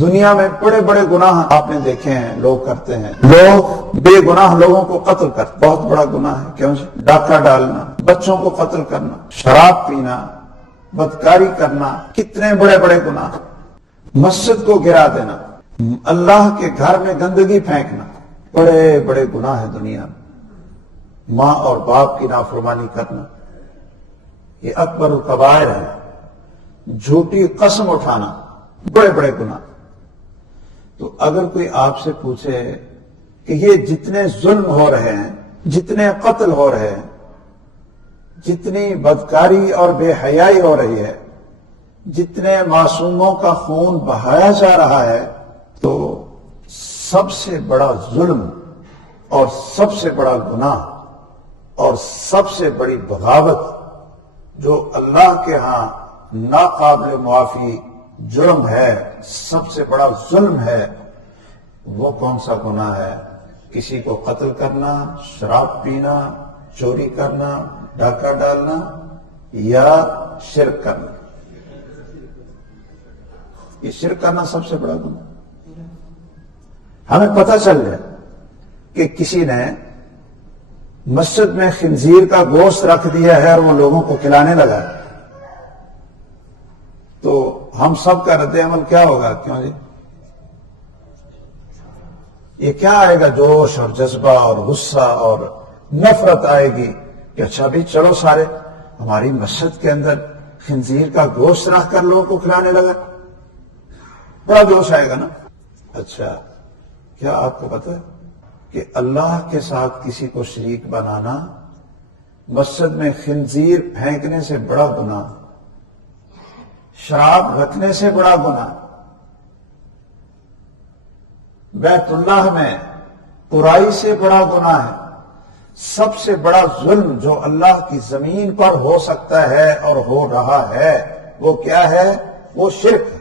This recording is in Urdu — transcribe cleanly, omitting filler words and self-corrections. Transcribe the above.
دنیا میں بڑے بڑے گناہ آپ نے دیکھے ہیں لوگ کرتے ہیں، لوگ بے گناہ لوگوں کو قتل کرتے، بہت بڑا گناہ ہے، کیوں جی؟ ڈاکہ ڈالنا، بچوں کو قتل کرنا، شراب پینا، بدکاری کرنا، کتنے بڑے بڑے گناہ، مسجد کو گرا دینا، اللہ کے گھر میں گندگی پھینکنا، بڑے بڑے گناہ ہیں دنیا میں، ماں اور باپ کی نافرمانی کرنا، یہ اکبر الکبائر ہے، جھوٹی قسم اٹھانا، بڑے بڑے گناہ۔ تو اگر کوئی آپ سے پوچھے کہ یہ جتنے ظلم ہو رہے ہیں، جتنے قتل ہو رہے ہیں، جتنی بدکاری اور بے حیائی ہو رہی ہے، جتنے معصوموں کا خون بہایا جا رہا ہے، تو سب سے بڑا ظلم اور سب سے بڑا گناہ اور سب سے بڑی بغاوت جو اللہ کے ہاں ناقابل معافی جرم ہے، سب سے بڑا ظلم ہے، وہ کون سا گناہ ہے؟ کسی کو قتل کرنا، شراب پینا، چوری کرنا، ڈاکہ ڈالنا یا شرک کرنا۔ یہ شرک کرنا سب سے بڑا گناہ۔ ہمیں پتہ چل جائے کہ کسی نے مسجد میں خنزیر کا گوشت رکھ دیا ہے اور وہ لوگوں کو کھلانے لگا، تو ہم سب کا رد عمل کیا ہوگا؟ کیوں جی؟ یہ کیا آئے گا؟ جوش اور جذبہ اور غصہ اور نفرت آئے گی کہ اچھا بھی چلو سارے ہماری مسجد کے اندر خنزیر کا گوشت رکھ کر لوگوں کو کھلانے لگا، بڑا جوش آئے گا نا۔ اچھا، کیا آپ کو پتہ ہے کہ اللہ کے ساتھ کسی کو شریک بنانا مسجد میں خنزیر پھینکنے سے بڑا گناہ، شراب رکھنے سے بڑا گناہ، بیت اللہ میں برائی سے بڑا گناہ ہے، سب سے بڑا ظلم جو اللہ کی زمین پر ہو سکتا ہے اور ہو رہا ہے وہ کیا ہے؟ وہ شرک ہے۔